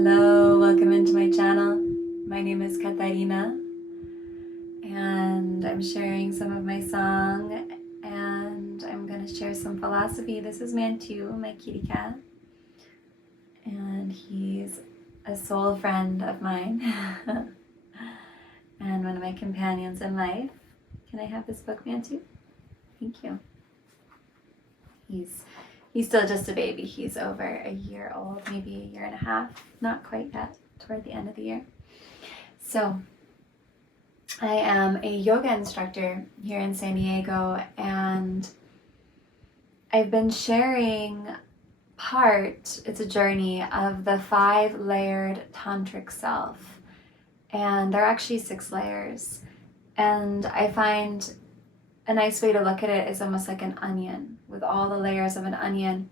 Hello, welcome into my channel. My name is Katarina and I'm sharing some of my song and I'm going to share some philosophy. This is Mantu, my kitty cat, and he's a soul friend of mine and one of my companions in life. Can I have this book, Mantu? Thank you. He's still just a baby. He's over a year old, maybe a year and a half. Not quite yet, toward the end of the year. So, I am a yoga instructor here in San Diego, and I've been sharing it's a journey of the 5-layered tantric self. And there are actually 6 layers. And I find a nice way to look at it is almost like an onion, with all the layers of an onion.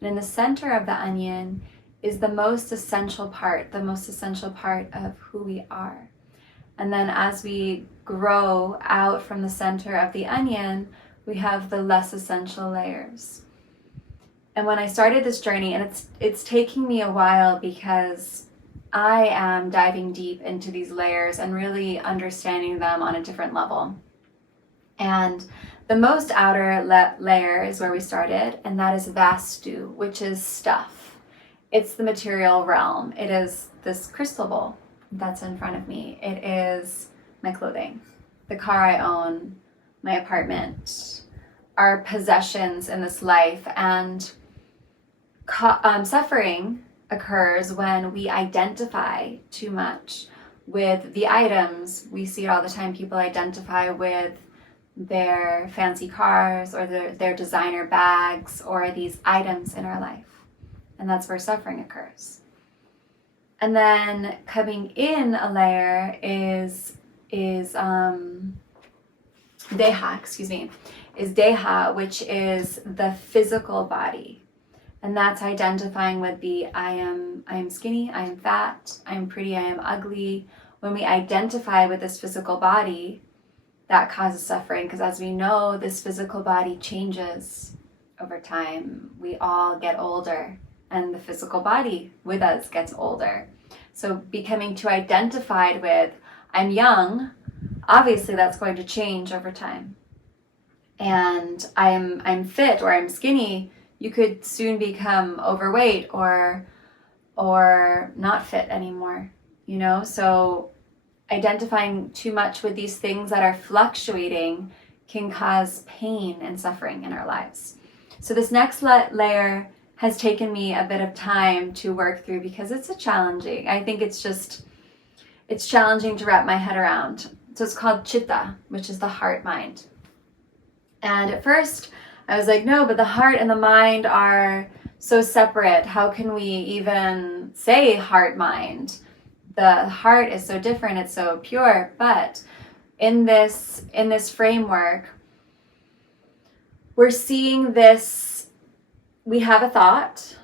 And in the center of the onion is the most essential part of who we are. And then as we grow out from the center of the onion, we have the less essential layers. And when I started this journey, and it's taking me a while because I am diving deep into these layers and really understanding them on a different level. And the most outer layer is where we started, and that is Vastu, which is stuff. It's the material realm. It is this crystal bowl that's in front of me. It is my clothing, the car I own, my apartment, our possessions in this life. And suffering occurs when we identify too much with the items. We see it all the time. People identify with their fancy cars or their designer bags or these items in our life. And that's where suffering occurs. And then coming in a layer is Deha, which is the physical body. And that's identifying with the I am skinny, I am fat, I am pretty, I am ugly. When we identify with this physical body, that causes suffering, because as we know, this physical body changes over time. We all get older, and the physical body with us gets older. So becoming too identified with I'm young, obviously that's going to change over time. And I'm fit or I'm skinny, you could soon become overweight or not fit anymore, So identifying too much with these things that are fluctuating can cause pain and suffering in our lives. So this next layer has taken me a bit of time to work through because it's challenging. I think it's challenging to wrap my head around. So it's called Citta, which is the heart mind. And at first I was like, no, but the heart and the mind are so separate. How can we even say heart mind? The heart is so different, it's so pure. But in this framework, we're seeing this, we have a thought,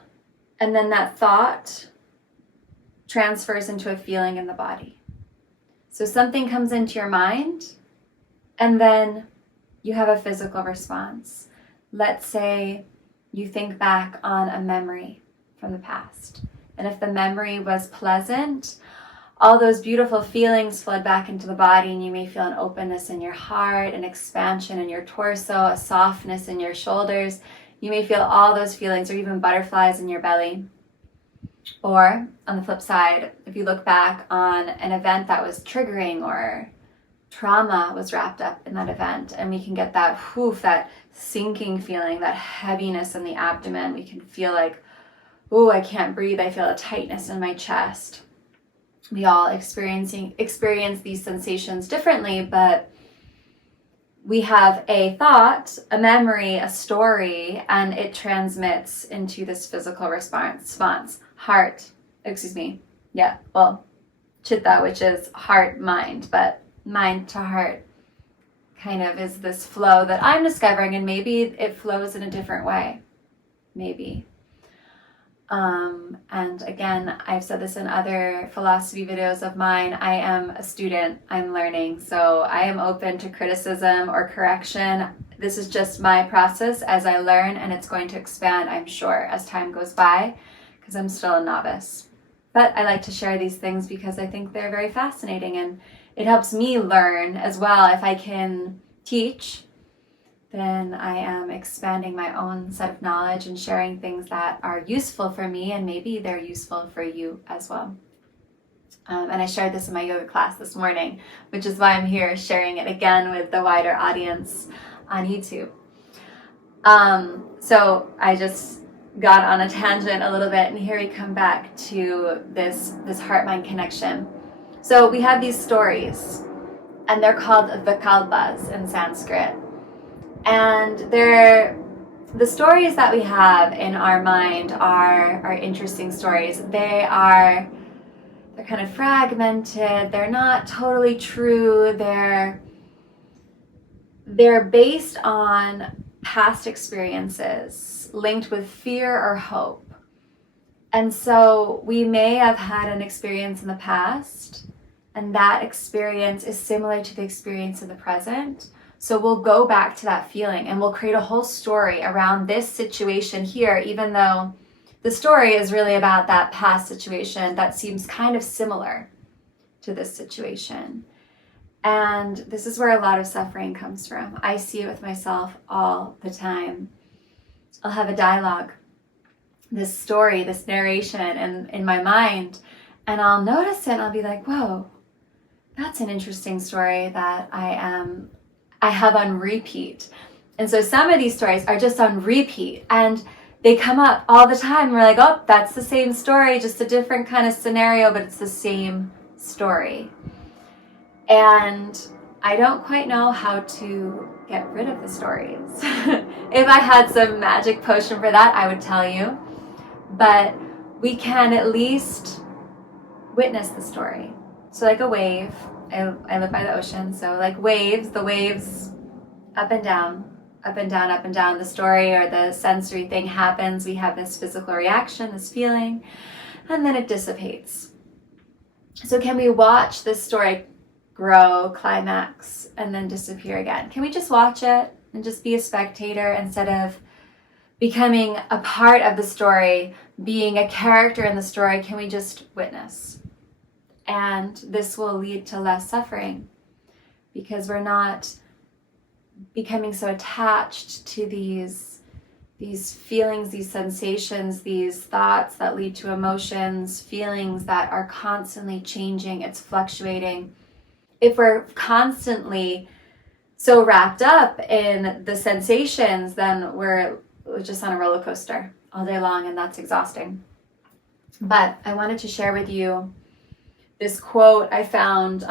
and then that thought transfers into a feeling in the body. So something comes into your mind, and then you have a physical response. Let's say you think back on a memory from the past. And if the memory was pleasant, all those beautiful feelings flood back into the body, and you may feel an openness in your heart, an expansion in your torso, a softness in your shoulders. You may feel all those feelings, or even butterflies in your belly. Or on the flip side, if you look back on an event that was triggering or trauma was wrapped up in that event, and we can get that sinking feeling, that heaviness in the abdomen. We can feel like, I can't breathe. I feel a tightness in my chest. We all experience these sensations differently, but we have a thought, a memory, a story, and it transmits into this physical response. Citta, which is heart mind, but mind to heart kind of is this flow that I'm discovering, and maybe it flows in a different way. Maybe. And again, I've said this in other philosophy videos of mine, I am a student, I'm learning, so I am open to criticism or correction. This is just my process as I learn, and it's going to expand, I'm sure, as time goes by, because I'm still a novice. But I like to share these things because I think they're very fascinating, and it helps me learn as well. If I can teach, then I am expanding my own set of knowledge and sharing things that are useful for me, and maybe they're useful for you as well. And I shared this in my yoga class this morning, which is why I'm here sharing it again with the wider audience on YouTube. So I just got on a tangent a little bit, and here we come back to this heart-mind connection. So we have these stories, and they're called Vikalpas in Sanskrit. And the stories that we have in our mind are interesting stories. They're kind of fragmented. They're not totally true. They're based on past experiences linked with fear or hope. And so we may have had an experience in the past, and that experience is similar to the experience in the present. So we'll go back to that feeling, and we'll create a whole story around this situation here, even though the story is really about that past situation that seems kind of similar to this situation. And this is where a lot of suffering comes from. I see it with myself all the time. I'll have a dialogue, this story, this narration in my mind, and I'll notice it and I'll be like, whoa, that's an interesting story that I have on repeat. And so some of these stories are just on repeat, and they come up all the time. We're like, oh, that's the same story, just a different kind of scenario, but it's the same story. And I don't quite know how to get rid of the stories. If I had some magic potion for that, I would tell you. But we can at least witness the story. So like a wave, I live by the ocean, so like waves, the waves up and down, up and down, up and down. The story or the sensory thing happens. We have this physical reaction, this feeling, and then it dissipates. So can we watch this story grow, climax, and then disappear again? Can we just watch it and just be a spectator instead of becoming a part of the story, being a character in the story? Can we just witness? And this will lead to less suffering because we're not becoming so attached to these feelings, these sensations, these thoughts that lead to emotions, feelings that are constantly changing, it's fluctuating. If we're constantly so wrapped up in the sensations, then we're just on a roller coaster all day long, and that's exhausting. But I wanted to share with you this quote I found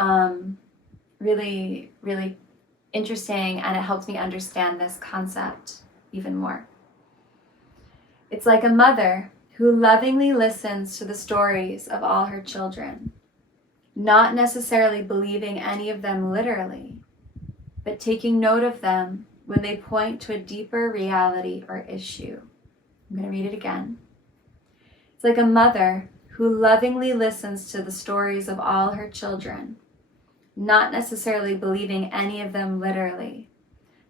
really, really interesting, and it helps me understand this concept even more. It's like a mother who lovingly listens to the stories of all her children, not necessarily believing any of them literally, but taking note of them when they point to a deeper reality or issue. I'm going to read it again. It's like a mother who lovingly listens to the stories of all her children, not necessarily believing any of them literally,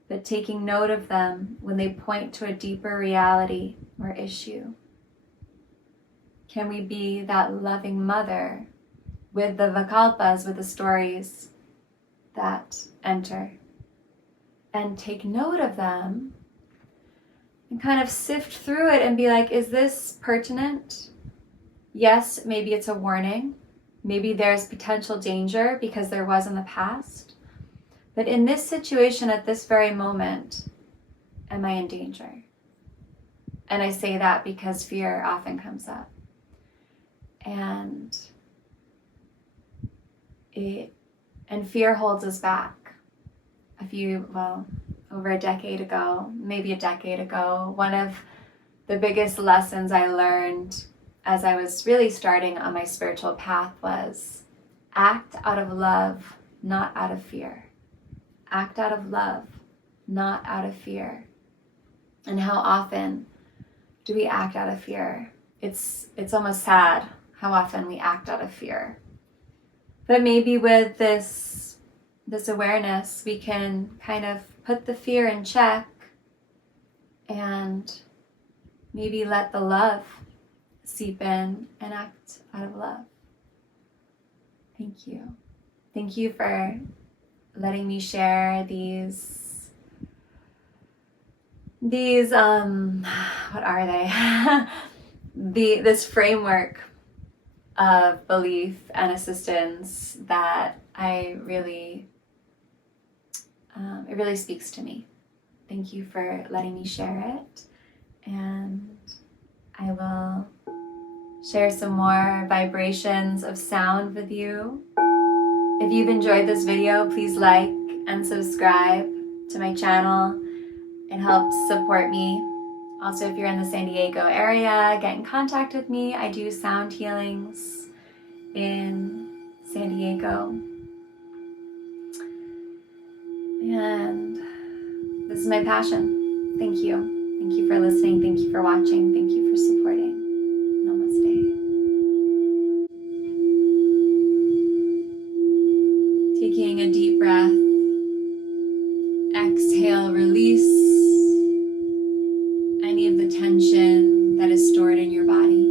but taking note of them when they point to a deeper reality or issue. Can we be that loving mother with the Vikalpas, with the stories that enter, and take note of them and kind of sift through it and be like, is this pertinent? Yes, maybe it's a warning. Maybe there's potential danger because there was in the past. But in this situation at this very moment, am I in danger? And I say that because fear often comes up. And fear holds us back. Over a decade ago, maybe a decade ago, one of the biggest lessons I learned as I was really starting on my spiritual path was act out of love, not out of fear. Act out of love, not out of fear. And how often do we act out of fear? It's almost sad how often we act out of fear. But maybe with this awareness, we can kind of put the fear in check and maybe let the love seep in and act out of love. Thank you. Thank you for letting me share these what are they? This framework of belief and assistance that it really speaks to me. Thank you for letting me share it, and I will share some more vibrations of sound with you. If you've enjoyed this video, please like and subscribe to my channel. It helps support me. Also, if you're in the San Diego area, get in contact with me. I do sound healings in San Diego. And this is my passion. Thank you. Thank you for listening. Thank you for watching. Thank you for supporting. Namaste. Taking a deep breath. Exhale, release any of the tension that is stored in your body.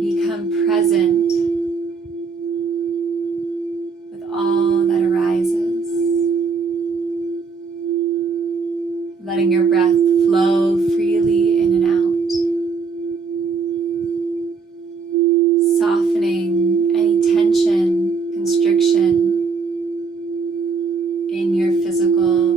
Become present with all that arises, letting your breath flow freely in and out, softening any tension, constriction in your physical